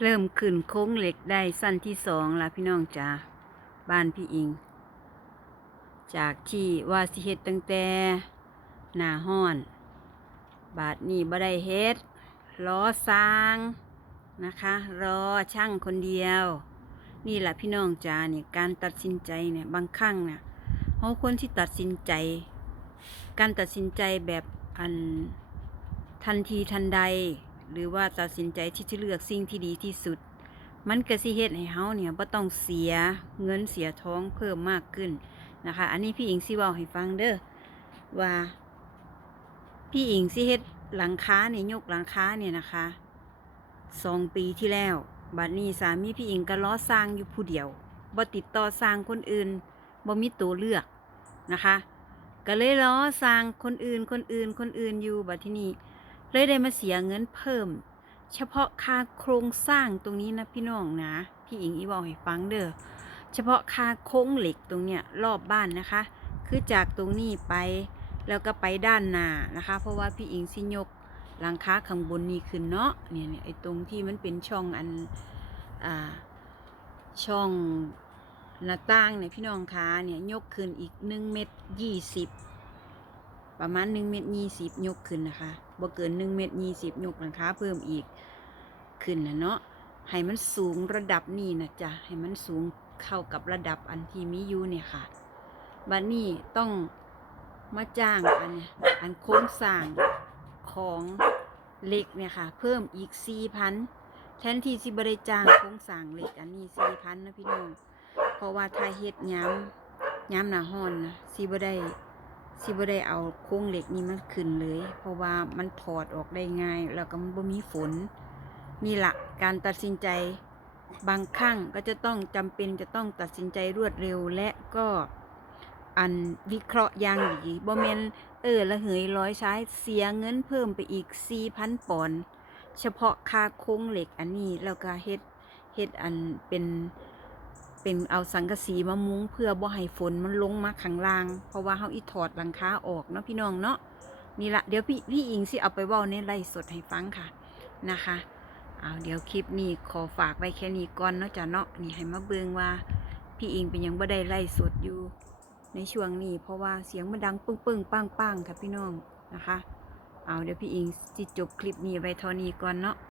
เริ่มขึ้นโค้งเหล็กได้สั้นที่สองละพี่น้องจ้าบ้านพี่อิง จากที่ว่าสิเฮ็ดตั้งแต่หน้าห้อน บาทนี้บ่ได้เฮ็ดล้อสร้างนะคะรอช่างคนเดียว นี่แหละพี่น้องจ้าเนี่ยการตัดสินใจเนี่ยบางครั้งเนี่ยเขาควรที่ตัดสินใจ การตัดสินใจแบบอันทันทีทันใด หรือว่าตัดสินใจที่จะเลือกสิ่งที่ดีที่สุด มันก็สิเฮ็ดให้เฮาเนี่ยบ่ต้องเสียเงินเสียท้องเพิ่มมากขึ้นนะคะ อันนี้พี่อิงสิเว้าให้ฟังเด้อว่า พี่อิงสิเฮ็ดหลังคาเนี่ยยกหลังคาเนี่ยนะคะสองปีที่แล้ว บัดนี้สามีพี่อิงก็ล้อสร้างอยู่ผู้เดียวบ่ติดต่อสร้างคนอื่นบ่มีตัวเลือกนะคะ ก็เลยล้อสร้างคนอื่นคนอื่นคนอื่นอยู่บัดที่นี่ เลยได้มาเสียเงินเพิ่ม เฉพาะค่าโครงสร้างตรงนี้นะพี่น้องนะ พี่อิงอีบอกให้ฟังเด้อเฉพาะค่าโค้งเหล็กตรงเนี้ยรอบบ้านนะคะ คือจากตรงนี้ไปแล้วก็ไปด้านหน้านะคะ เพราะว่าพี่อิงสิยกหลังคาข้างบนนี้ขึ้นเนาะเนี่ยเนี่ยไอ้ตรงที่มันเป็นช่องอันอ่าช่องหน้าต่างเนี่ยพี่น้องคะเนี่ยยกขึ้นอีกหนึ่งเมตรยี่สิบ ประมาณหนึ่งเมตรยี่สิบยกขึ้นนะคะบ่เกินหนึ่งเมตรยี่สิบยกหลังคาเพิ่มอีกขึ้นนะเนาะให้มันสูงระดับนี้นะจ๊ะให้มันสูงเข้ากับระดับอันที่มีอยู่เนี่ยค่ะบัดนี้ต้องมาจ้างอันเนี่ยอันโค้งสร้างของเหล็กเนี่ยค่ะ เพิ่มอีกสี่พันแทนที่สิบได้จ้างโค้งสร้างเหล็กอันนี้สี่พันนะพี่น้องเพราะว่าถ้าเฮ็ดย้ำย้ำหนาหอนนะสิบได้ สิบได้เอาโค้งเหล็กนี่มันขึ้นเลย เพราะว่ามันถอดออกได้ง่าย แล้วก็มันบ่มีฝนนี่ละการตัดสินใจบางครั้งก็จะต้องจำเป็นจะต้องตัดสินใจรวดเร็วและก็อันวิเคราะห์อย่างดีบ่แมนเออละเหยร้อยใช้เสียเงินเพิ่มไปอีก4,000ปอนด์เฉพาะค่าโครงเหล็กอันนี้แล้วก็เฮ็ดเฮ็ดอันเป็น เป็นเอาสังกะสีมามุ้งเพื่อบ่ให้ฝนมันลงมาข้างล่าง เพราะว่าเฮาอีถอดหลังคาออกเนาะพี่น้องเนาะนี่ละเดี๋ยวพี่พี่อิงสิเอาไปเว้าในไลฟ์สดให้ฟังค่ะนะคะเอาเดี๋ยวคลิปนี้ขอฝากไว้แค่นี้ก่อนเนาะจ้ะเนาะนี่ให้มาเบิ่งว่า พี่อิงเป็นยังบ่ได้ไลฟ์สดอยู่ ในช่วงนี้เพราะว่าเสียงมันดังปึ้งปึ้งปังปังค่ะพี่น้องนะคะ เอาเดี๋ยวพี่อิงจิจบคลิปนี้ไว้เท่านี้ก่อนเนาะ